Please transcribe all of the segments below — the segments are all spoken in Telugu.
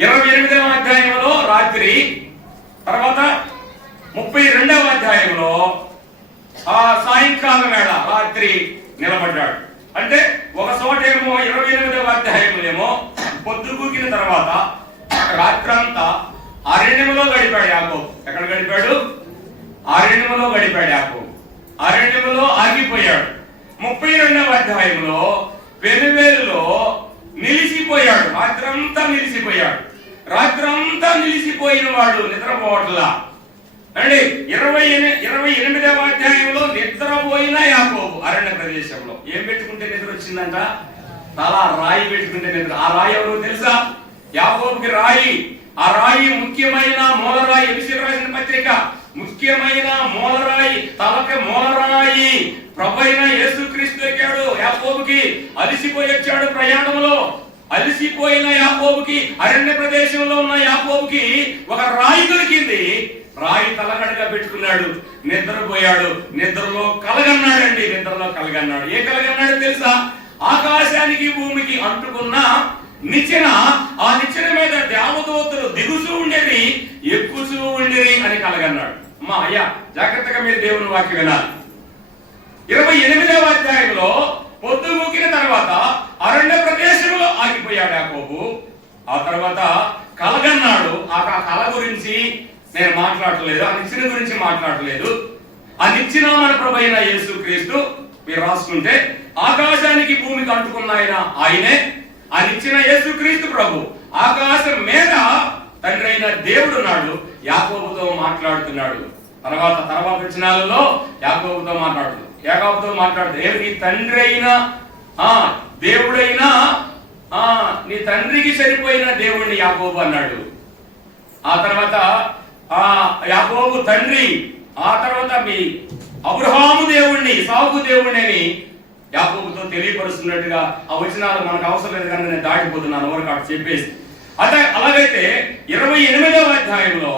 28వ అధ్యాయంలో రాత్రి, తర్వాత 32వ అధ్యాయంలో సాయంకాలం వేళ రాత్రి నిలబడ్డాడు. అంటే ఒక చోటేమో 28వ అధ్యాయంలో ఏమో పొద్దుగూకిన తర్వాత రాత్రంతా అరణ్యములో గడిపాడు యాకోబు. ఎక్కడ గడిపాడు? అరణ్యములో గడిపాడు యాకోబు. అరణ్యములో ఆగిపోయాడు. 32వ అధ్యాయంలో పెనువేలులో నిలిచిపోయాడు. రాత్రంతా నిలిచిపోయాడు. రాత్రంతా నిలిచిపోయిన వాడు నిద్రపోవట్లా అండి. 28వ అధ్యాయంలో నిద్రపోయిన యాకోబు అరణ్య ప్రదేశంలో ఏం పెట్టుకుంటే నిద్ర వచ్చిందంట? తల రాయి పెట్టుకుంటే నిద్ర. ఆ రాయి ఎవరు తెలుసా? యాకోబుకి రాయి. ఆ రాయి ముఖ్యమైన మూలరాయి. ఎఫెసీయులకు రాసిన పత్రిక ముఖ్యమైన మూలరాయి, తలకి మూలరాయి ప్రభువైన యేసుక్రీస్తు ఎక్కాడు యాకోబుకి. అలిసిపోయి వచ్చాడు ప్రయాణంలో. అలిసిపోయిన యాకోబుకి, అరణ్య ప్రదేశంలో ఉన్న యాకోబుకి ఒక రాయి దొరికింది. రాయి తలగడగా పెట్టుకున్నాడు. నిద్రపోయాడు. నిద్రలో కలగన్నాడండి. నిద్రలో కలగన్నాడు. ఏ కలగన్నాడు తెలుసా? ఆకాశానికి భూమికి అంటుకున్న నిచ్చెన, ఆ నిచ్చెన మీద దేవదూతలు దిగుతూ ఉండేది, ఎక్కుతూ ఉండేది అని కలగన్నాడు. అమ్మా అయ్యా జాగ్రత్తగా మీరు దేవుని వాక్యం వినాలి. 28వ అధ్యాయంలో పొద్దుగూకిన తర్వాత అరణ్య ప్రదేశంలో ఆగిపోయాడు యాకోబు. ఆ తర్వాత కలగన్నాడు. ఆ కల గురించి నేను మాట్లాడలేదు. ఆ నిచ్చెన గురించి మాట్లాడలేదు. ఆ నిచ్చెన మన ప్రభువైన యేసుక్రీస్తు. మీరు రాసుకుంటే ఆకాశానికి భూమికి అంటుకున్న ఆయనే. ఆ నిచ్చెన యేసుక్రీస్తు ప్రభు. ఆకాశం మీద తండ్రి అయిన దేవుడు ఉన్నాడు. యాకోబుతో మాట్లాడుతున్నాడు. తర్వాత వచనాలలో యాకోబుతో మాట్లాడుతూ నీ తండ్రి అయినా దేవుడైనా నీ తండ్రికి సరిపోయిన దేవుడిని యాకోబు అన్నాడు. ఆ తర్వాత యాకోబు తండ్రి, ఆ తర్వాత మీ అబ్రహాము దేవుణ్ణి, ఇసాకు దేవుణ్ణి అని యాకోబుతో తెలియపరుస్తున్నట్టుగా ఆ వచనాలు మనకు అవసరం లేదు కానీ నేను దాటిపోతున్నాను ఎవరికి చెప్పేసి. అలాగైతే 28వ అధ్యాయంలో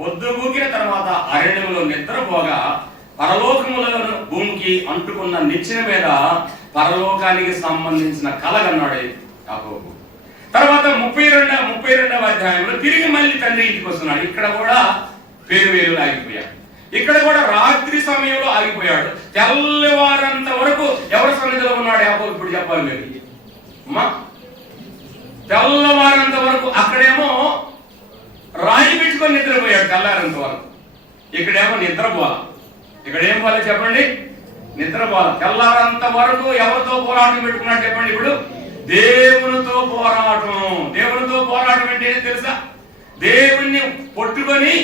పొద్దుగూకిన తర్వాత అరణ్యములో నిద్రపోగా పరలోకములో భూమికి అంటుకున్న నిచ్చెన మీద పరలోకానికి సంబంధించిన కలగన్నాడు యాకోబు. తర్వాత 32వ అధ్యాయంలో తిరిగి మళ్ళీ తండ్రి ఇంటికి వస్తున్నాడు. ఇక్కడ కూడా పెనువేలులో ఆగిపోయాడు. ఇక్కడ కూడా రాత్రి సమయంలో ఆగిపోయాడు. తెల్లవారంత వరకు ఎవరి సన్నిధిలో ఉన్నాడు యాకోబు? ఇప్పుడు చెప్పాలి మీరు. తెల్లవారంత వరకు అక్కడేమో రాయి పెట్టుకొని నిద్రపోయాడు తెల్లారంత వరకు. ఇక్కడేమో నిద్రపోవాలి. ఇక్కడ ఏం పోవాలి చెప్పండి? నిద్రపోవాలి. తెల్లారంత వరకు ఎవరితో పోరాటం పెట్టుకున్నాడు చెప్పండి? ఇప్పుడు దేవునితో పోరాటం. దేవునితో పోరాటం అంటే తెలుసా? దేవుణ్ణి పట్టుకొని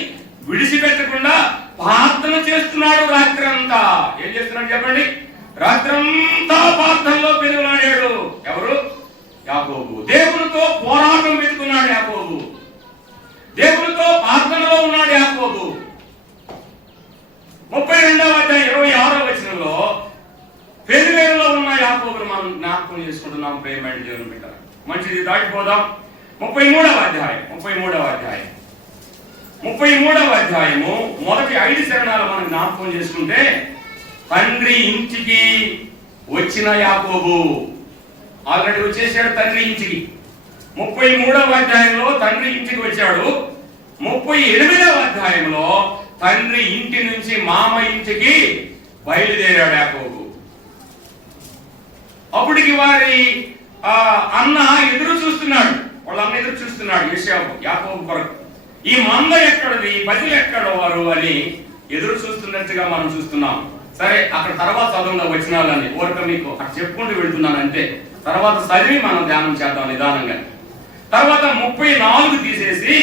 విడిచిపెట్టకుండా ప్రార్థన చేస్తున్నాడు రాత్రి అంతా. ఏం చేస్తున్నాడు చెప్పండి? రాత్రంతా ప్రార్థనలో పెనుగులాడాడు. ఎవరు? యాకోబు. దేవునితో పోరాటం పెట్టుకున్నాడు యాకోబు. దేవునితో ప్రార్థనలో ఉన్నాడు యాకోబు. 32వ అధ్యాయం 26వ వచనంలో పెనువేలులో ఉన్న యాకోబును మనం జ్ఞాపకం చేసుకుంటున్నాం. ప్రేమైన దేవుని బిడ్డ, మంచిది. దాటిపోదాం. 33వ అధ్యాయము మొదటి 5 చరణాలు మనం జ్ఞాపకం చేసుకుంటే తండ్రి ఇంటికి వచ్చిన యాకోబు. ఆల్రెడీ వచ్చేసాడు తండ్రి ఇంటికి. 33వ అధ్యాయంలో తండ్రి ఇంటికి వచ్చాడు. 38వ అధ్యాయంలో తండ్రి ఇంటి నుంచి మామ ఇంటికి బయలుదేరాడు యాకోబు. అప్పటికి వారి అన్న ఎదురు చూస్తున్నాడు. వాళ్ళ అన్న ఎదురు చూస్తున్నాడు యోసేపు యాకోబు కొరకు. ఈ మంద ఎక్కడది, బదిలీ ఎక్కడ వారు అని ఎదురు చూస్తున్నట్టుగా మనం చూస్తున్నాం. సరే, అక్కడ తర్వాత చదువున్న వచనాలని ఓరక మీకు అక్కడ చెప్పుకుంటూ వెళ్తున్నాను అంతే. తర్వాత చదివి మనం ధ్యానం చేద్దాం నిదానంగా. తర్వాత 34 తీసేసి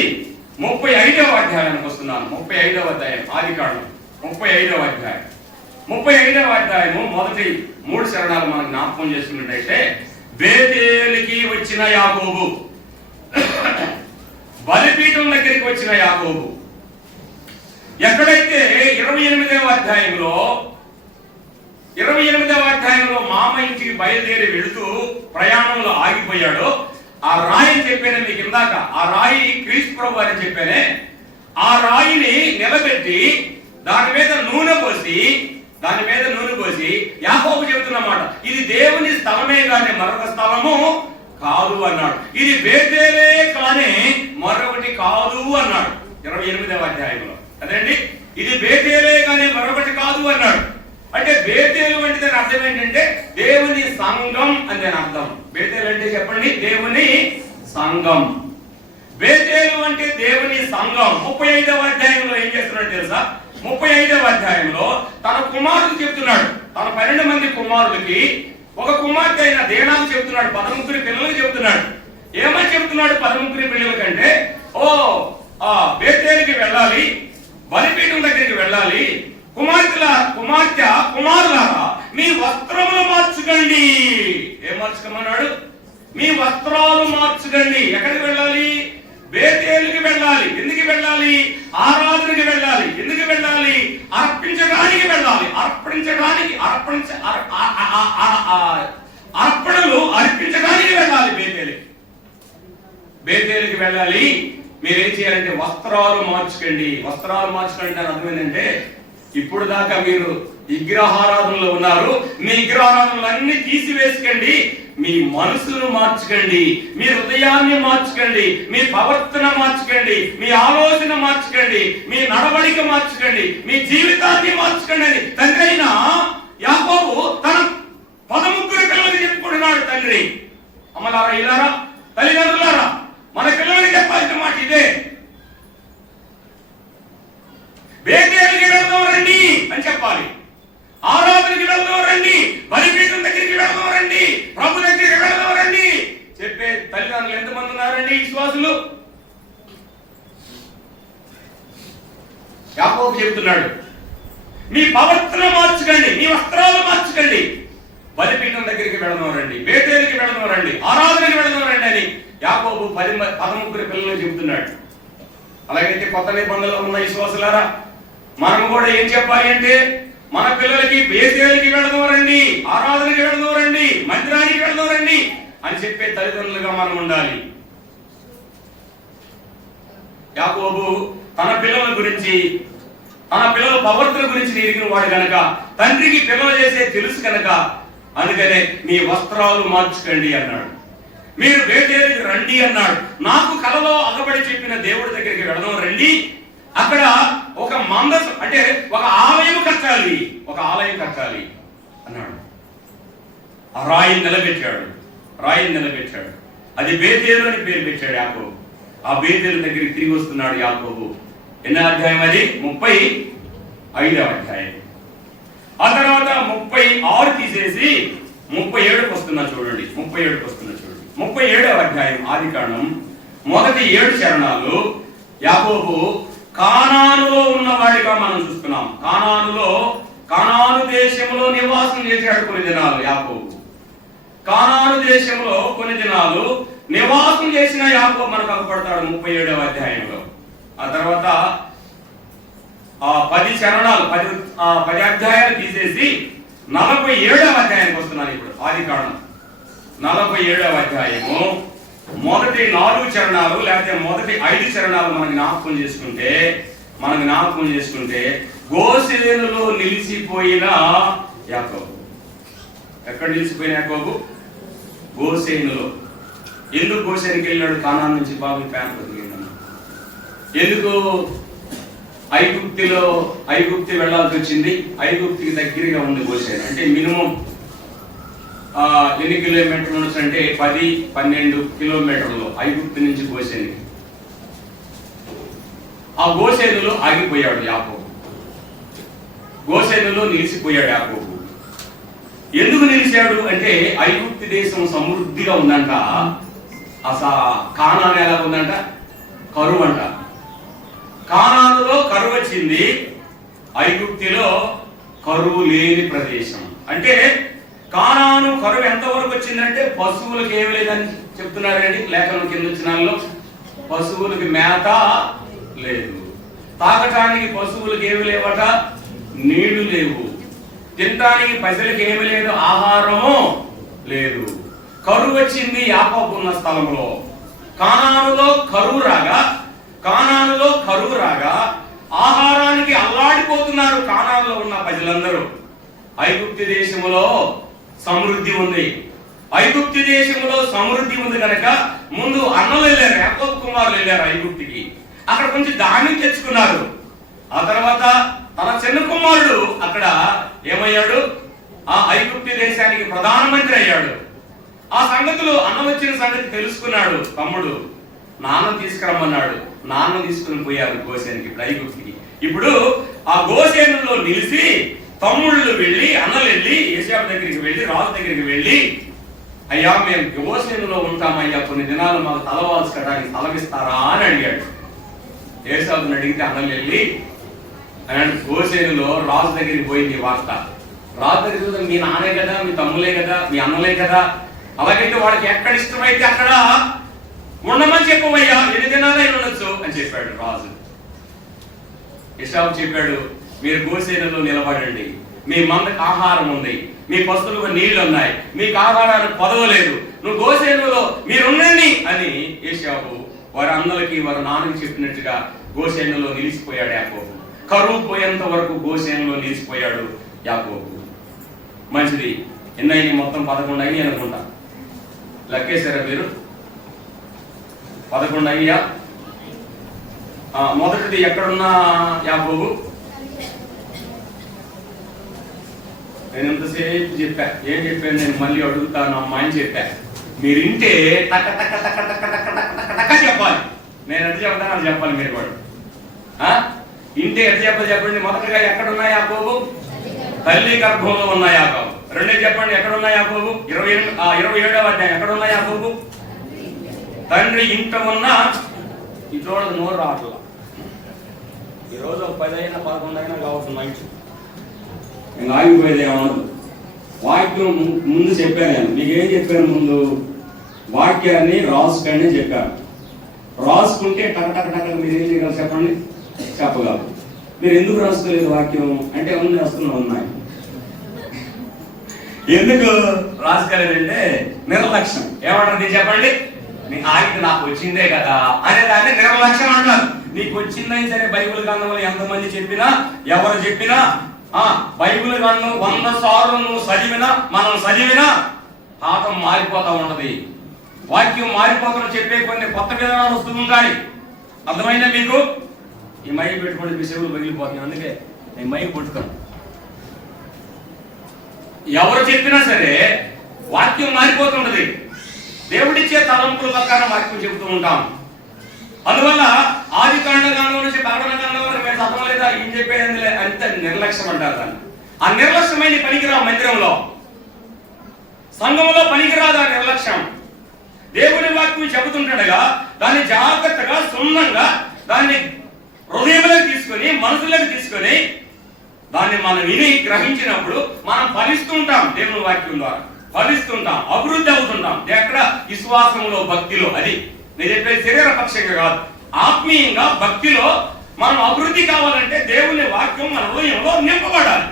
35వ అధ్యాయానికి వస్తున్నాను. 35వ అధ్యాయం ఆదికాండం 35వ అధ్యాయం. 35వ అధ్యాయము మొదటి 3 చరణాలు మనం జ్ఞాపకం చేసుకున్నట్టయితే బేతేలుకి వచ్చిన యాకోబు, బలిపీఠం దగ్గరికి వచ్చిన యాకోబు. ఎక్కడైతే 28వ అధ్యాయంలో మామ ఇంటికి బయలుదేరి వెళుతూ ప్రయాణంలో ఆగిపోయాడో ఆ రాయిని చెప్పానే మీకు ఇందాక. ఆ రాయి క్రీస్తు ప్రభు అని చెప్పానే. ఆ రాయిని నిలబెట్టి దాని మీద నూనె పోసి యాకోబు చెబుతున్నమాట, ఇది దేవుని స్థలమే కానీ మరొక స్థలము కాదు అన్నాడు. ఇది బేతేలే కానీ మరొకటి కాదు అన్నాడు 28వ అధ్యాయంలో. అదండి, ఇది బేతేలే కానీ మరొకటి కాదు అన్నాడు. అంటే బేతేలు అంటే దాని అర్థం ఏంటంటే దేవుని సంఘం అని దాని అర్థం. బేతేలు అంటే చెప్పండి, దేవుని సంఘం. బేతేలు అంటే దేవుని సంఘం. 35వ అధ్యాయంలో ఏం చేస్తున్నాడు తెలుసా? 35వ అధ్యాయంలో తన కుమారుడు చెప్తున్నాడు, తన 12 మంది కుమారులకి ఒక కుమార్తె అయిన దేనాకు చెప్తున్నాడు, 13 పిల్లలకు చెప్తున్నాడు. ఏమని చెప్తున్నాడు 13 పిల్లల కంటే? బేతేలుకి వెళ్ళాలి, బలిపీఠం దగ్గరికి వెళ్ళాలి, కుమారులారా మీ వస్త్రములు మార్చుకోండి. ఏం మార్చుకోమన్నాడు? మీ వస్త్రాలు మార్చుకోండి. ఎక్కడికి వెళ్ళాలి? బేతేలుకి వెళ్ళాలి. ఎందుకు వెళ్ళాలి? ఆరాధనకి వెళ్ళాలి. ఎందుకు వెళ్ళాలి? అర్పించడానికి వెళ్ళాలి. అర్పణలు అర్పించడానికి వెళ్ళాలి. బేతేలుకి వెళ్ళాలి. మీరేం చేయాలంటే వస్త్రాలు మార్చుకోండి. వస్త్రాలు మార్చుకోండి అని అర్థం ఏంటంటే, ఇప్పుడు దాకా మీరు విగ్రహారాధనలో ఉన్నారు, మీ విగ్రహారాధనలు అన్ని తీసివేసుకోండి, మీ మనసును మార్చుకోండి, మీ హృదయాన్ని మార్చుకోండి, మీ ప్రవర్తన మార్చుకోండి, మీ ఆలోచన మార్చుకోండి, మీ నడవడిక మార్చుకోండి, మీ జీవితాన్ని మార్చుకోండి అని తండ్రి అయిన యాకోబు తన 13 పిల్లలకి చెప్పుకుంటున్నాడు. తండ్రి, అమ్మలారా, ఇలారా, తల్లిదండ్రులారా, మన పిల్లలకి చెప్పాల్సిన మాట ఇదే. బేతేలుకి వెళ్దాం రండి అని చెప్పాలి. ఆరాధనకి వెళ్దాం రండి, బలిపీఠం దగ్గరికి వెళ్దాం రండి, ప్రభు దగ్గరికి వెళ్దాం రండి చెప్పే తల్లిదండ్రులు ఎంతమంది ఉన్నారండి విశ్వాసులు? యాకోబు చెబుతున్నాడు, మీ ప్రవర్తన మార్చుకోండి, మీ వస్త్రాలు మార్చుకోండి, బలిపీఠం దగ్గరికి వెళ్దాం రండి, బేతేలుకి వెళ్దాం రండి, ఆరాధనకి వెళ్దాం రండి అని యాకోబు 13 పిల్లలు చెబుతున్నాడు. అలాగైతే కొత్త నిబంధనలో ఉన్న విశ్వాసులారా, మనం కూడా ఏం చెప్పాలి అంటే, మన పిల్లలకి బేతేలుకి వెళ్దాం రండి, ఆరాధనకి వెళ్దాం రండి, మందిరానికి వెళ్దాం రండి అని చెప్పే తల్లిదండ్రులుగా మనం ఉండాలి. యాకోబు తన పిల్లల గురించి, తన పిల్లల ప్రవర్తన గురించి ఎరిగిన వాడు గనక, తండ్రికి పిల్లలు చేసే తెలుసు కనుక, అందుకనే మీ వస్త్రాలు మార్చుకోండి అన్నాడు. మీరు బేతేలుకి రండి అన్నాడు. నాకు కలలో అగబడి చెప్పిన దేవుడి దగ్గరికి వెళదాం రండి, అక్కడ ఒక మందసం అంటే ఒక ఆలయం కట్టాలి, ఒక ఆలయం కట్టాలి అన్నాడు. ఆ రాయిని నిలబెట్టాడు. అది బేతేలు అని పేరు పెట్టాడు యాకోబు. ఆ బేతేలు దగ్గరికి తిరిగి వస్తున్నాడు యాకోబు. ఎన్నో అధ్యాయం అది? 35వ అధ్యాయం. ఆ తర్వాత 36 తీసేసి 37కి వస్తున్నా చూడండి. 37వ అధ్యాయం ఆదికాండం మొదటి 7 చరణాలు. యాకోబు కానానులో ఉన్నవాడిగా మనం చూస్తున్నాం. కానాను దేశంలో నివాసం చేశాడు కొన్ని దినాలు యాకోబు. కానాను దేశంలో కొన్ని దినాలు నివాసం చేసిన యాకోబు మనకు అగపడతాడు 37వ అధ్యాయంలో. ఆ తర్వాత 10 చరణాలు 10 అధ్యాయాలు తీసేసి 47వ అధ్యాయానికి వస్తున్నాను ఇప్పుడు. ఆదికాండం 47వ అధ్యాయము మొదటి 4 చరణాలు లేకపోతే మొదటి 5 చరణాలు మనం జ్ఞాపకం చేసుకుంటే గోషేనులో నిలిచిపోయిన యాకోబు. ఎక్కడ నిలిచిపోయిన యాకోబు? గోషేనులో. ఎందుకు గోషేనుకి వెళ్ళాడు? కానాను నుంచి బాబు ప్యాంట్ వదిలినాడు. ఎందుకు ఐగుప్తి వెళ్ళాల్సి వచ్చింది? ఐగుప్తికి దగ్గరగా ఉంది గోషేను. అంటే మినిమం ఎన్ని కిలోమీటర్లు అంటే 10-12 కిలోమీటర్లు ఐగుప్తు నుంచి గోషేనుకి. ఆ గోషేనులో ఆగిపోయాడు యాకోబు. గోషేనులో నిలిచిపోయాడు యాకోబు. ఎందుకు నిలిచాడు అంటే ఐగుప్తు దేశం సమృద్ధిగా ఉందంట. కానాను ఎలా ఉందంట? కరువు అంట. కానానులో కరువు వచ్చింది, ఐగుప్తిలో కరువు లేని ప్రదేశం. అంటే కానాను కరువు ఎంతవరకు వచ్చిందంటే పశువులకు ఏమి లేదని చెప్తున్నారండి లేఖనం కింద వచ్చినాల్లో. పశువులకి మేత లేదు, తాగటానికి పశువులకు ఏమి లేవట, నీళ్లు లేవు, తినటానికి పశువులకు ఏమి లేదు, ఆహారము లేదు. కరువు వచ్చింది యాకోబు ఉన్న స్థలంలో. కానానులో కరువు రాగా ఆహారానికి అల్లాడిపోతున్నారు కానానులో ఉన్న ప్రజలందరూ. ఐగుప్తు దేశంలో సమృద్ధి ఉంది. ఐగుప్తు దేశంలో సమృద్ధి ఉంది కనుక ముందు అన్నలు వెళ్ళారు, యాకోబు కుమారులు వెళ్ళారు ఐగుప్తికి. అక్కడ కొంచెం ధాన్యం తెచ్చుకున్నారు. ఆ తర్వాత తన చిన్న కుమారుడు అక్కడ ఏమయ్యాడు, ఆ ఐగుప్తి దేశానికి ప్రధానమంత్రి అయ్యాడు. ఆ సంగతులు అన్న వచ్చిన సంగతి తెలుసుకున్నాడు తమ్ముడు. నాన్న తీసుకురమ్మన్నాడు. నాన్న తీసుకుని పోయారు గోసేనికి, ఇప్పుడు ఐగుప్తికి. ఇప్పుడు ఆ గోసేనులో నిలిచి తమ్ముళ్ళు వెళ్ళి, అన్నలు వెళ్ళి యోసేపు దగ్గరికి వెళ్ళి, రాజు దగ్గరికి వెళ్ళి, అయ్యా మేము గోసేనులో ఉంటామయ్యా, కొన్ని దినాలు మాకు తలవాల్చుకోవడానికి తలవిస్తారా అని అడిగాడు. యోసేపుని అడిగితే అన్నలు వెళ్ళి అన్నాడు, గోసేనులో రాజు దగ్గరికి పోయింది వార్త. రాజు దగ్గర మీ నాన్నే కదా, మీ తమ్ములే కదా, మీ అన్నలే కదా, అలాగైతే వాడికి ఎక్కడ ఇష్టమైతే అక్కడ ఉండమని చెప్పవయ్యా, ఎన్ని దినాలైనా ఉండొచ్చు అని చెప్పాడు రాజు. యోసేపు చెప్పాడు, మీరు గోసేనులో నిలబడండి, మీ మందకు ఆహారం ఉంది, మీ పశువులకు నీళ్లు ఉన్నాయి, మీకు ఆహారానికి పదవలేదు, నువ్వు గోసేనులో మీరుండండి అని యోసేపు వారి అన్నలకి వారి నాన్నకి చెప్పినట్టుగా గోసేనులో నిలిచిపోయాడు యాకోబు. కరువు పోయేంత వరకు గోసేనులో నిలిచిపోయాడు యాకోబు. మంచిది. ఎన్నైనా మొత్తం 11 అయినాయి అనుకుంటా. లెక్కేశారా మీరు? 11 అయ్యా. మొదటిది ఎక్కడున్నా యాకోబు? నేను ఎంతసేపు చెప్పా, ఏం చెప్పాను నేను మళ్ళీ అడుగుతాను అమ్మా అని చెప్పా. మీరు ఇంటే టక్క టక్క టక్క టక్క టక్క టక్క టక్క చెప్పాలి. నేను ఎంత చెప్తాను అది చెప్పాలి మీరు కూడా. ఇంటే ఎంత చెప్పాలి చెప్పండి. మొదటగా ఎక్కడున్నా యాకోబు? తల్లి గర్భంలో ఉన్న యాకోబు. రెండే చెప్పండి, ఎక్కడున్నా యాకోబు? 27వ అధ్యాయం ఎక్కడున్నా యాకోబు? తండ్రి ఇంట ఉన్న. ఇతోడు నోరు రావట్లా. ఈరోజు 10 అయినా 11 అయినా కావచ్చు నైట్. ఇంకా ఆగిపోయేది ఏమన్నా. వాక్యం ముందు చెప్పాను నేను. మీకేం చెప్పాను ముందు? వాక్యాన్ని రాసుకండి చెప్పాను. రాసుకుంటే టక టక టక మీరు ఏం చేయగలరు చెప్పండి? చెప్పగలరు. మీరు ఎందుకు రాసుకోలేదు వాక్యం అంటే ఉంది, రాసుకున్నా ఉన్నాయి. ఎందుకు రాసుకోలేదంటే నిర్లక్ష్యం. ఏమంటారు చెప్పండి? నీ ఆగితే నాకు వచ్చిందే కదా అనే దాన్ని నిర్లక్ష్యం అంటారు. నీకు వచ్చిందని సరే బైబిల్ గ్రంథంలో ఎంతమంది చెప్పినా, ఎవరు చెప్పినా, బైబిల్ గ్రంథం 100 సార్లు నువ్వు చదివినా, మనం చదివినా పాఠం మారిపోతా ఉన్నది. వాక్యం మారిపోతున్న చెప్పే కొన్ని కొత్త విధానాలు వస్తూ ఉంటాయి. అర్థమైందా మీకు? ఈ మైక్ పెట్టుకుంటే మీ చెవులు పగిలిపోతున్నాయి. అందుకే నేను మైక్ పెట్టుకోను. ఎవరు చెప్పినా సరే వాక్యం మారిపోతుంటది. దేవుడిచ్చే తలంపుల ప్రకారం వాక్యం చెబుతూ ఉంటాం. అందువల్ల ఆది కాండ గ్రంథం నుంచి ప్రకటన గ్రంథం వరకు మేము చదవం లేదా, ఏం చెప్పేది అంత నిర్లక్ష్యం అంటారు దాన్ని. ఆ నిర్లక్ష్యమైన పనికిరా మందిరంలో, సంఘంలో పనికిరాదు ఆ నిర్లక్ష్యం. దేవుని వాక్యం చెబుతుంటగా దాన్ని జాగ్రత్తగా, సున్నంగా దాన్ని హృదయంలోకి తీసుకొని, మనసులోకి తీసుకొని దాన్ని మనం విని గ్రహించినప్పుడు మనం ఫలిస్తుంటాం. దేవుని వాక్యం ద్వారా ఫలిస్తుంటాం, అభివృద్ధి అవుతుంటాం. ఎక్కడ? విశ్వాసంలో, భక్తిలో. అది నేను చెప్పేది శరీర పక్షంగా కాదు, ఆత్మీయంగా భక్తిలో మనం అభివృద్ధి కావాలంటే దేవుని వాక్యం మన హృదయంలో నింపబడాలి.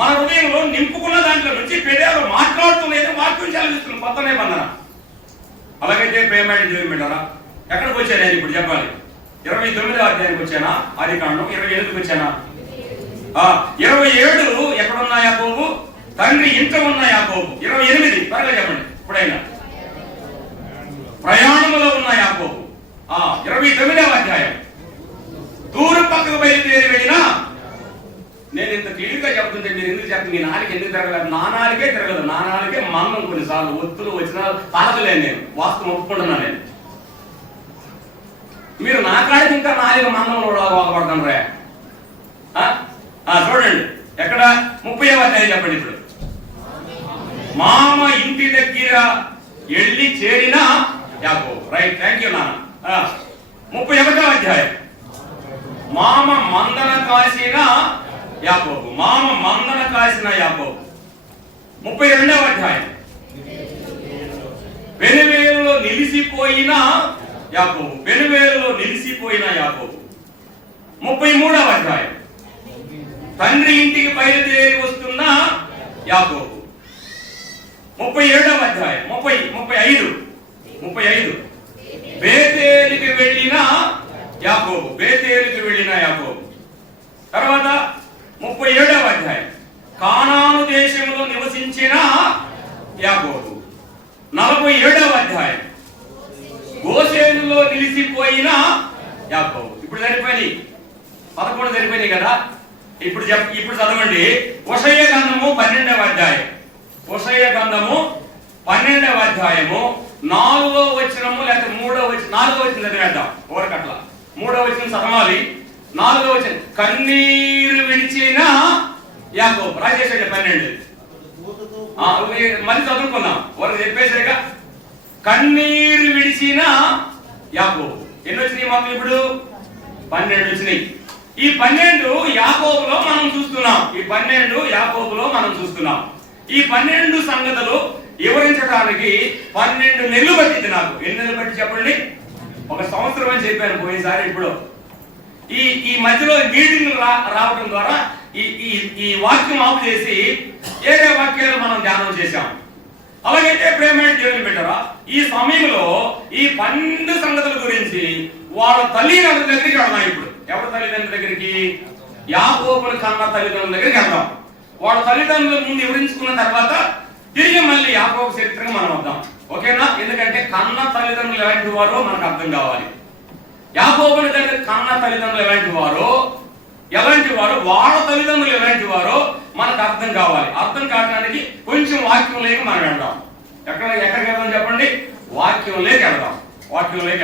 మన హృదయంలో నింపుకున్న దాంట్లో నుంచి పెదాలు మాట్లాడుతున్నది వాక్యం చదివిస్తుంది. కొత్త నిబంధన. అలాగైతే ప్రేమాడి దేవుని బిడ్డలారా, ఎక్కడికి వచ్చాను నేను ఇప్పుడు చెప్పాలి? 29వ అధ్యాయానికి వచ్చానా? ఆది కాండం 28కి వచ్చానా? 27 ఎక్కడున్నా యాకోబు? తండ్రి ఇంట ఉన్న యాకోబు. 28 త్వరగా చెప్పండి. ఇప్పుడైనా ప్రయాణములో ఉన్న యాకోబు. 29వ అధ్యాయం. దూరం పక్కకు బయలుదేరి వెళ్ళినా. నేను ఇంత క్లియర్గా చెప్తుంటే మీరు ఎందుకు చెప్పండి? మీ నాలుగు ఎందుకు తిరగలేదు? నా నాలుగే తిరగదు. నా నాలుగే మన్నం కొన్నిసార్లు ఒత్తులు వచ్చినా తలగలేను. నేను వాస్తవం ఒప్పుకుంటున్నా. నేను మీరు నా కాడికి ఇంకా నాలుగు మన్నంలో వాగబడతాను రే. చూడండి ఎక్కడ? 30వ అధ్యాయం చెప్పండి. ఇప్పుడు మామ ఇంటి దగ్గర వెళ్ళి చేరిన యాకోబు. రైట్, థ్యాంక్ యూ నాన్న. 31వ అధ్యాయం. మామ మందన కాసిన యాకోబు. మామ మందన కాసిన యాకోబు. 32వ అధ్యాయం. పెనువేలులో నిలిసిపోయిన యాకోబు. పెనువేలులో నిలిసిపోయిన యాకోబు. 33వ అధ్యాయం. తండ్రి ఇంటికి బయలుదేరి వస్తున్న యాకోబు. 37వ అధ్యాయం. 35 బేతేలుకి వెళ్ళిన యాకోబు. బేతేలుకి వెళ్ళిన యాకోబు. తర్వాత 37వ అధ్యాయం. కానాను దేశంలో నివసించిన యాకోబు. 47వ అధ్యాయం. గోషేనులో నిలిచిపోయిన యాకోబు. ఇప్పుడు సరిపోయినాయి 11 సరిపోయినాయి కదా. ఇప్పుడు చదవండి హోషేయ గ్రంథము 12వ అధ్యాయం. హోషేయ గ్రంథము 12వ అధ్యాయము 4వ వచనము లేకపోతే 3వ వచనం 4వ వచనం చదివేద్దాం. ఓరకట్ల 3వ వచనం చదవాలి. 4వ వచనం కన్నీరు విడిచిన యాకోబు. రాజేశ్వరి 12 మళ్ళీ చదువుకుందాం. వారు చెప్పేసరిగా కన్నీరు విడిచిన యాకోబు. ఎన్ని వచ్చినాయి మాకు ఇప్పుడు? 12 వచ్చినాయి. ఈ 12 యాకోబులో మనం చూస్తున్నాం. ఈ 12 యాకోబులో మనం చూస్తున్నాం. ఈ 12 సంగతులు వివరించడానికి 12 నెలలు పట్టింది నాకు. ఎన్ని నెలలు పట్టి చెప్పండి? 1 సంవత్సరం అని చెప్పాను పోయినసారి. ఇప్పుడు ఈ మధ్యలో మీటింగ్ రావడం ద్వారా ఈ వాక్యం ఆపు చేసి ఏడే వాక్యాలు మనం ధ్యానం చేశాం. అలాగైతే ప్రేమైన దేవుని పెట్టారా, ఈ సమయంలో ఈ 12 సంగతుల గురించి వాళ్ళ తల్లిదండ్రుల దగ్గరికి వెళ్దాం. ఇప్పుడు ఎవరి తల్లిదండ్రుల దగ్గరికి? యాకోబుని కన్న తల్లిదండ్రుల దగ్గరికి వెళ్దాం. వాళ్ళ తల్లిదండ్రుల ముందు వివరించుకున్న తర్వాత తిరిగి మళ్ళీ యాకోబు చరిత్రగా మనం వద్దాం. ఓకేనా? ఎందుకంటే కన్న తల్లిదండ్రులు ఎలాంటి వారో మనకు అర్థం కావాలి. యాకోబుని దగ్గర కన్న తల్లిదండ్రులు ఎలాంటి వారో వాళ్ళ తల్లిదండ్రులు ఎలాంటి వారో మనకు అర్థం కావాలి. అర్థం కావడానికి కొంచెం వాక్యంలోకి మనం వెళ్దాం. ఎక్కడికి వెళ్దాం చెప్పండి? వాక్యంలోకి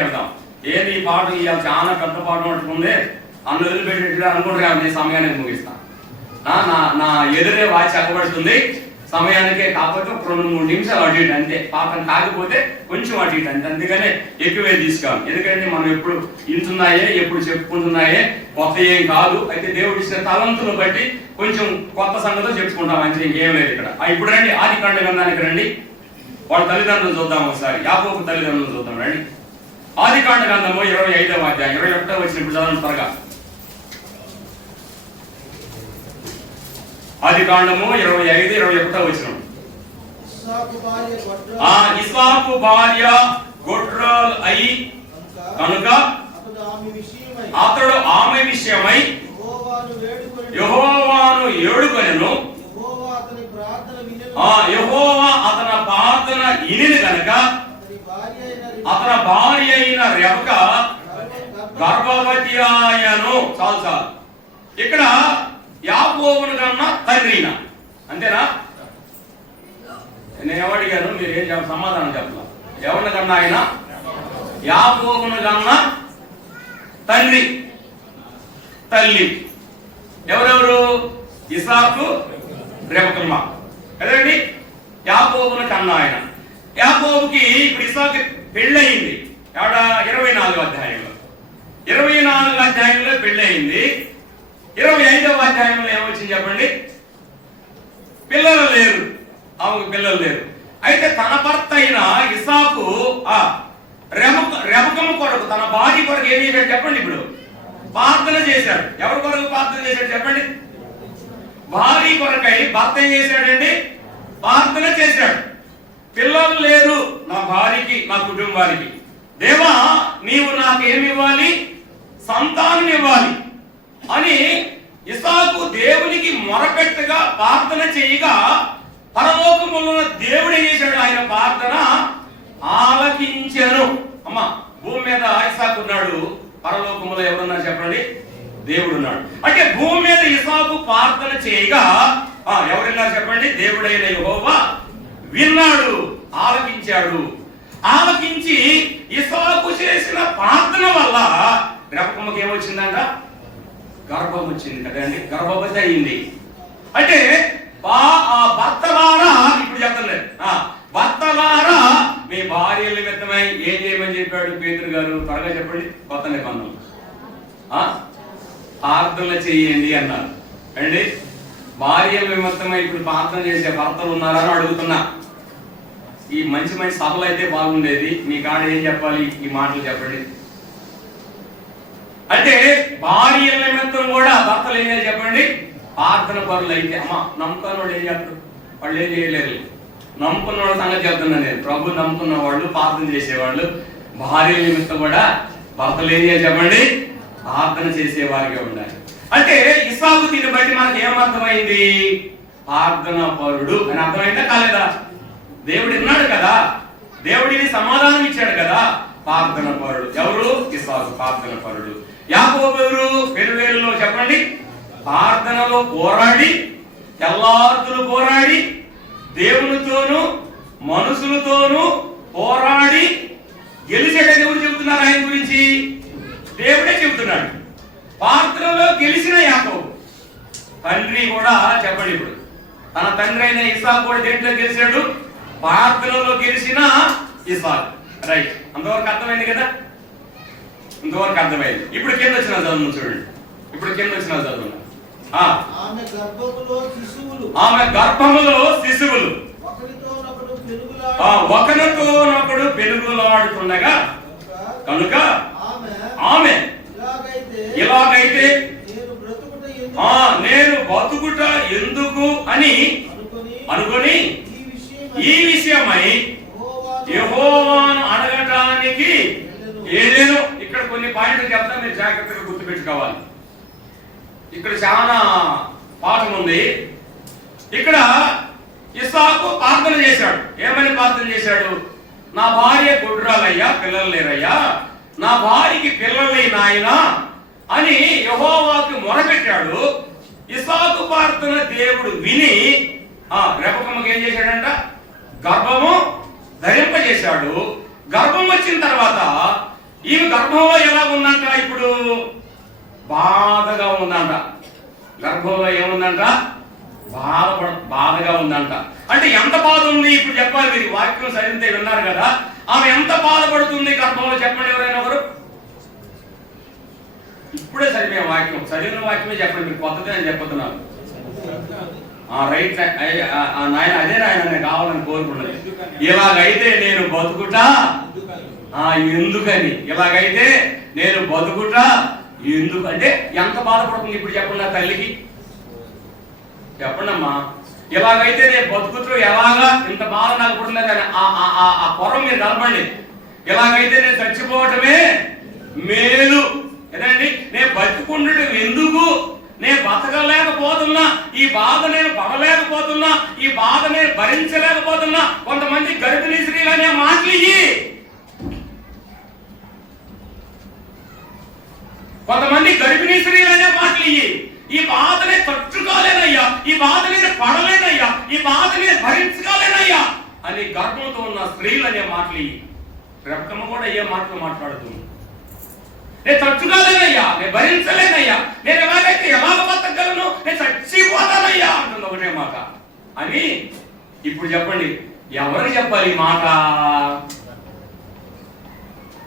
వెళ్దాం. ఏది ఈ పాట ఇవాళ చాలా పెద్ద పాట పట్టుకుంది అన్ను వదిలిపెట్టేట్టుగా అనుకుంటున్నా. నేను సమయానికి ముగిస్తాను. నా ఎదురే వాచి అక్కబడుతుంది సమయానికే. కాకపోతే 2-3 నిమిషాలు అటు ఇటు అంతే. పాపం కాకపోతే కొంచెం అటు ఇటు అంతే. అందుకనే ఎక్కువే తీసుకోవాలి. ఎందుకంటే మనం ఎప్పుడు ఇంటున్నాయే, ఎప్పుడు చెప్పుకుంటున్నాయే, కొత్త ఏం కాదు. అయితే దేవుడు ఇచ్చిన తలంతులను బట్టి కొంచెం కొత్త సంగతులు చెప్పుకుంటాం అంతే, ఇంకేం లేదు ఇక్కడ. ఇప్పుడు రండి ఆదికాండ గ్రంథానికి రండి. వాళ్ళ తల్లిదండ్రులు చూద్దాం ఒకసారి. యాకోబు తల్లిదండ్రులు చూద్దాం రండి. ఆదికాండ గ్రంథము 25వ అధ్యాయం 21వ వచనం చదవండి త్వరగా. ఆదికాండము 25, 21వ వచనం. ఇస్సాకు భార్య గొడ్రాలు అయి కనుక అతడు ఆమె విషయమై యెహోవాను వేడుకొనెను. యెహోవా అతని ప్రార్థన వినెను గనుక అతని భార్య అయిన రెబెక గర్భవతి ఆయను. చాలు. ఇక్కడ యాకోబుని కన్నా తండ్రిన, అంతేనా? నేను ఎవడిగాను, మీరు ఏం సమాధానం చెప్పాల. ఎవరిని కన్నా ఆయన? యాకోబుని కన్నా తండ్రి, తల్లి ఎవరెవరు? ఇస్సాకు, రెబెకమ్మ కదండి. యాకోబుని కన్నా ఆయన. యాకోబుకి ఇప్పుడు ఇస్సాకు పెళ్ళయింది. 24వ అధ్యాయంలో 24వ అధ్యాయంలో పెళ్ళయింది. 25వ అధ్యాయంలో ఏమొచ్చింది చెప్పండి? పిల్లలు లేరు, ఆమెకు పిల్లలు లేరు. అయితే తన భర్త అయిన ఇస్సాకు రెబెకమ్మ కొరకు, తన భార్య కొరకు ఏం చేశాడు చెప్పండి? ఇప్పుడు ప్రార్థన చేశాడు. ఎవరి కొరకు ప్రార్థన చేశాడు చెప్పండి? భార్య కొరకై భర్త ఏం చేశాడండి? ప్రార్థన చేశాడు. పిల్లలు లేరు నా భార్యకి, నా కుటుంబానికి. దేవా నీవు నాకు ఏమి ఇవ్వాలి? సంతానం ఇవ్వాలి అని ఇస్సాకు దేవునికి మొరపెట్టగా ప్రార్థన చేయగా పరలోకములో దేవుడు ఏం చేశాడు? ఆయన ప్రార్థన ఆలకించెను. అమ్మా, భూమి మీద ఇస్సాకు ఉన్నాడు, పరలోకములో ఎవరున్నారు చెప్పండి? దేవుడు ఉన్నాడు. అంటే భూమి మీద ఇస్సాకు ప్రార్థన చేయగా ఎవరున్నారు చెప్పండి? దేవుడైన యెహోవా విన్నాడు, ఆలకించాడు. ఆలకించి ఇస్సాకు చేసిన ప్రార్థన వల్ల రెబెకమ్మకి ఏమొచ్చిందంట? గర్భం వచ్చింది కదండి, గర్భవతి అయింది. అంటే భర్తలారా, ఇప్పుడు చెప్పలేదు, భర్తలారా మీ భార్యల నిమిత్తమై ఏం చేయమని చెప్పాడు పేతురు గారు? త్వరగా చెప్పండి. కొత్త నిబంధనలు ప్రార్థనలు చేయండి అన్నారు అండి. భార్యల నిమిత్తమై ఇప్పుడు ప్రార్థన చేసే భర్తలు ఉన్నారని అడుగుతున్నా. ఈ మంచి మంచి సభలు అయితే బాగుండేది. మీ కాడ ఏం చెప్పాలి? ఈ మాటలు చెప్పండి. అంటే భార్యల నిమిత్తం కూడా భర్తలు ఏం చేయాలి చెప్పండి? ప్రార్థన పరులు అయితే. అమ్మ, నమ్ముకున్న వాళ్ళు ఏం చేస్తారు? వాళ్ళు ఏం చేయలేరు. నమ్ముకున్న వాళ్ళ సంగతి చెప్తున్నాను నేను. ప్రభు నమ్ముకున్న వాళ్ళు, ప్రార్థన చేసేవాళ్ళు, భార్యల నిమిత్తం కూడా భర్తలు ఏం చేయాలి చెప్పండి? ప్రార్థన చేసేవారిగా ఉండాలి. అంటే ఇస్సాకు దీన్ని బట్టి మనకు ఏమర్థమైంది? ప్రార్థన పరుడు అని అర్థమైందా కాలేదా? దేవుడు విన్నాడు కదా, దేవుడిని సమాధానం ఇచ్చాడు కదా. ప్రార్థన పరుడు. ఎవరు? ఇస్సాకు ప్రార్థన పరుడు. యాకోబు ఎవరు? పెనువేలులో చెప్పండి, ప్రార్థనలో పోరాడి, తెల్లార్తులు పోరాడి, దేవునితోనూ మనుషులతోనూ పోరాడి గెలిచాడని ఎవరు చెబుతున్నారు ఆయన గురించి? దేవుడే చెబుతున్నాడు. ప్రార్థనలో గెలిచిన యాకోబు. తండ్రి కూడా చెప్పండి, ఇప్పుడు తన తండ్రి అయిన ఇస్సాకు కూడా దేంట్లో గెలిచాడు? ప్రార్థనలో గెలిచిన ఇస్సాకు. రైట్, అంతవరకు అర్థమైంది కదా? ఇంతవరకు అర్థమైంది. ఇప్పుడు కింద వచ్చిన చదువు చూడండి. ఇప్పుడు కింద వచ్చిన చదువు. ఆమె గర్భములో శిశువులు ఒకరితోనొకడు పెనుగులాడుతుండగా కనుక ఆమె ఇలాగైతే నేను బతుకుట ఎందుకు అని అనుకొని ఈ విషయమై యెహోవాను అడగటానికి ఏదేను. ఇక్కడ కొన్ని పాయింట్లు చెప్తా, మీరు జాగ్రత్తగా గుర్తుపెట్టుకోవాలి. ఇక్కడ చాలా పాఠం ఉంది. ఇక్కడ ఇస్సాకు ప్రార్థన చేశాడు. ఏమని ప్రార్థన చేశాడు? నా భార్య గుడ్రాలయ్యా, పిల్లలు లేరయ్యా, నా భార్యకి పిల్లలే నాయనా అని యెహోవాకు మొరపెట్టాడు. ఇస్సాకు ప్రార్థన దేవుడు విని రెబెక్కమ్మకి ఏం చేశాడంట? గర్భము ధరింపజేశాడు. గర్భం వచ్చిన తర్వాత ఈమె గర్భంలో ఎలా ఉందంట? ఇప్పుడు బాధగా ఉందంట. గర్భంలో ఏముందంట? బాధగా ఉందంట. అంటే ఎంత బాధ ఉంది ఇప్పుడు చెప్పాలి. మీరు వాక్యం సరిగ్గా విన్నారు కదా. ఆమె ఎంత బాధపడుతుంది గర్భంలో? చెప్పండి ఎవరైనా ఒకరు. ఇప్పుడే చదివే వాక్యం, చదివిన వాక్యమే చెప్పండి. మీరు కొత్తది అని చెప్తున్నాను. రైట్ నాయన, అదే నాయన నేను కావాలని కోరుకున్నది. ఇలాగైతే నేను బతుకుటా ఎందుకని, ఇలాగైతే నేను బతుకుటా ఎందుకంటే ఎంత బాధపడుతుంది ఇప్పుడు చెప్పండి నా తల్లికి. చెప్పండి అమ్మా, ఇలాగైతే నేను బతుకుతూ ఎలాగా ఇంత బాధ నాకు పుడుతున్నది ఆ పొరం మీరు కలపండి. ఇలాగైతే నేను చచ్చిపోవటమే మేలు ఏదండి. నేను బతుకుండటం ఎందుకు? నేను బతకలేకపోతున్నా, ఈ బాధ నేను పడలేకపోతున్నా, ఈ బాధ నేను భరించలేకపోతున్నా. కొంతమంది గర్భిణీ స్త్రీలు అనే మాటలు ఇయ్యి, కొంతమంది గర్భిణీ స్త్రీలు అనే మాటలు ఇయ్యి. ఈ బాధనే తట్టుకోలేనయ్యా, ఈ బాధ నేను పడలేనయ్యా, ఈ బాధ నేను భరించుకోలేనయ్యా అని గర్భంతో ఉన్న స్త్రీలు అనే మాటలు ఇయ్యి. రెబెక్కమ్మ కూడా ఏ మాటలు మాట్లాడుతుంది? నేను తట్టుకోలేనయ్యా, నేను భరించలేనయ్యా, నేను ఎలాగైతే ఎలాగ బతకగలను, నేను చచ్చిపోతానయ్యా అంటుంది ఒకటే మాట అని. ఇప్పుడు చెప్పండి, ఎవరు చెప్పాలి ఈ మాట?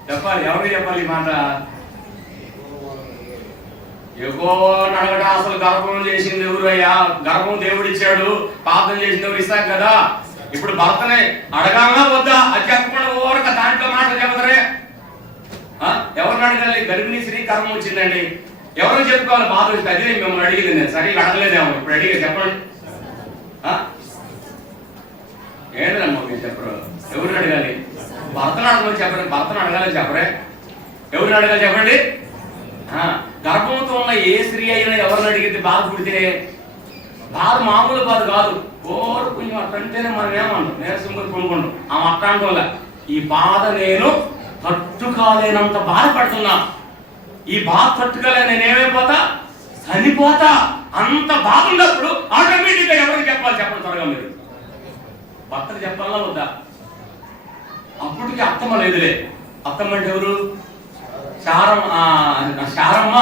చెప్పాలి, ఎవరు చెప్పాలి ఈ మాట? యెహోవాను అడగడం. అసలు గర్భం చేసింది ఎవరు అయ్యా? గర్భం దేవుడు ఇచ్చాడు, ప్రార్థన చేసింది ఎవరు? ఇస్సాకు కదా. ఇప్పుడు భర్తనే అడగాలా వద్దా? అది చెప్పకుండా ఓరక దాంట్లో మాటలు చెబుతారే. ఎవరిని అడగాలి? గర్భిణీ స్త్రీ గర్భం వచ్చిందండి, ఎవరు చెప్పుకోవాలి? బాధ వచ్చింది. అదే మిమ్మల్ని అడిగింది. నేను సరిగ్గా అడగలేదేమో, ఇప్పుడు అడిగే చెప్పండి. ఏంటమ్మా మీరు చెప్పరు? ఎవరిని అడగాలి? భర్తను అడగమని చెప్పండి. భర్తను అడగాలని చెప్పరే. ఎవరిని అడగాలి చెప్పండి? గర్భంతో ఉన్న ఏ స్త్రీ అయినా ఎవరిని అడిగితే బాధ పుడితే బాధ మామూలు బాధ కాదు. కోరు కొంచెం అట్టంటేనే మనం ఏమన్నాం, నేర్చుకుని కొనుక్కుంటాం. ఆ అట్టాంటోళ్ళ ఈ బాధ నేను తట్టుకోలేనంత బాధపడుతున్నా, ఈ బాధ తట్టుకోలే నేనేమైపోతా? చనిపోతా. అంత బాధ ఉన్నప్పుడు ఆటోమేటిక్ గా ఎవరికి చెప్పాలి చెప్పండి త్వరగా మీరు? భర్తకు చెప్పాలా వద్దా? అప్పటికి అత్తమ్మ లేదులే. అత్తమ్మ అంటే ఎవరు? శారమ్మ